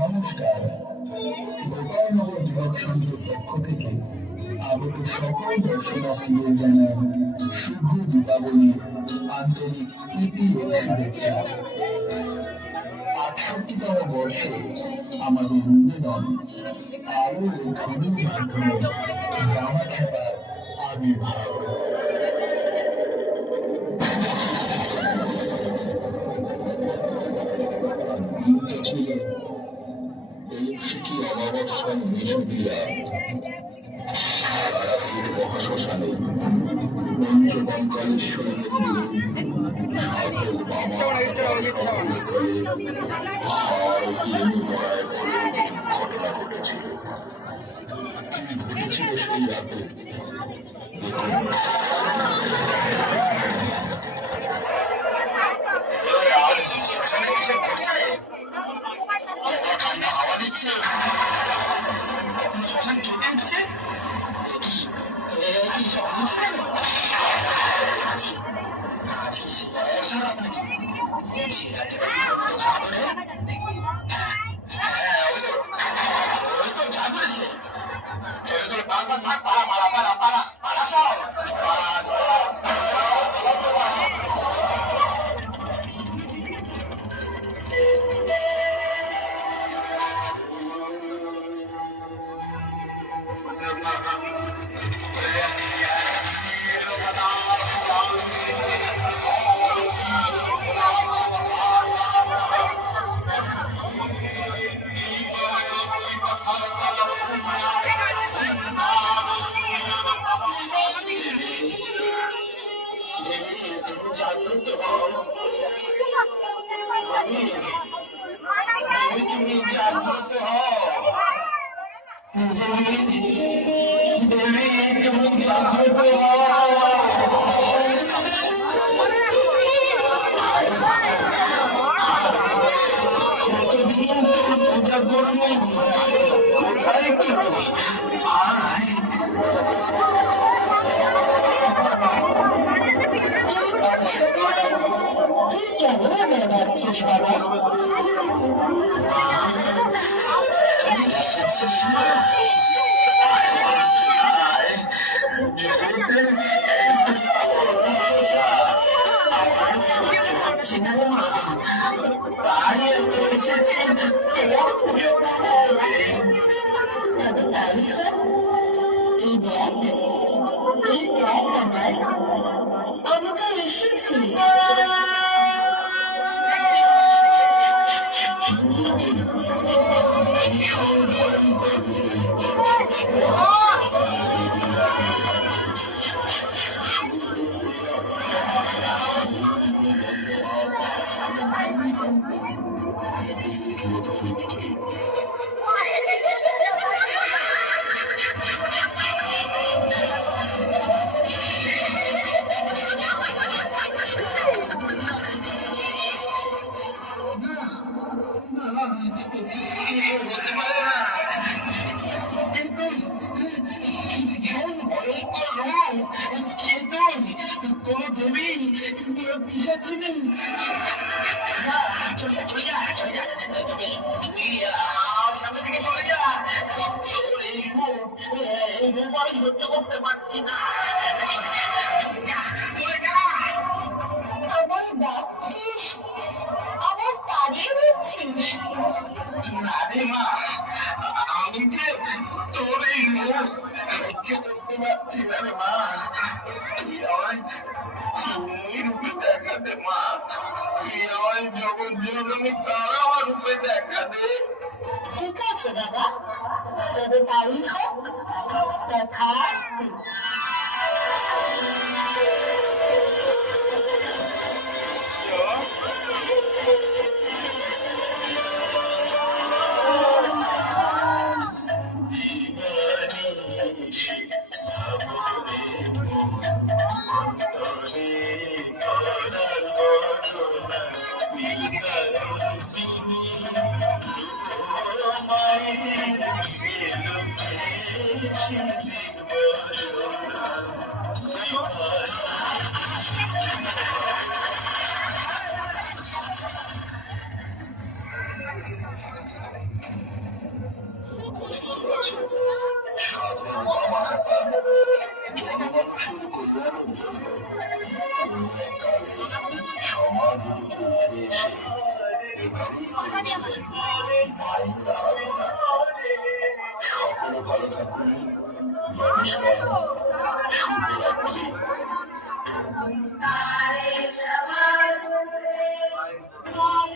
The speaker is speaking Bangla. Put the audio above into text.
নমস্কার। গোপালনগর যুবক সংঘের পক্ষ থেকে আগত সকল দর্শনার্থীদের জানাই শুভ দীপাবলির আন্তরিক প্রীতি ও শুভেচ্ছা। ৬৮তম বর্ষে আমাদের নিবেদন আলো ও ধ্বনির মাধ্যমে গামা খেপার আবির্ভাব। অমাবস্যার নিশুদিরা তারাপীঠ মহাশ্মশানে পঞ্চকঙ্কালেশ্বরী মন্দিরে সাধক বামার সমাধিস্থলে হাড় প্রেমী পড়ায় ঘটনা ঘটেছিল। কি ঘটেছিল সেই রাতে শ্মশান কেটে উঠছে। চলো চলো পালা পালা পালা পালা পালা সব তুমি জাগ্রত হও দেবী, তুমি জাগ্রত হও। কতদিন পূজা করবি, কোথায় কি আয় তুই কেমন যাচ্ছিস বাবা? তাই এসেছি তোমার পুজো করবে। তাই এই দেখ, এই দেখ আমার, আমি তো এসেছি। সহ্য করতে পারছি না, আবার ডাকছিস, আবার তাড়িয়ে দিচ্ছিস। না রে মা, আমি যে তোর এই মুখ সহ্য করতে পারছি না রে মা। তুই আমায় চিনি রূপে দেখা দে মা, তুই আমায় জগৎ জননী তারা আমার রূপে দেখা দে। ঠিক আছে বাবা, তবে তাই হোক, তথাস্তু। এভাবেই করেছিলেন মায়ের আরাধনা। সকলে ভালো থাকুন, নমস্কার।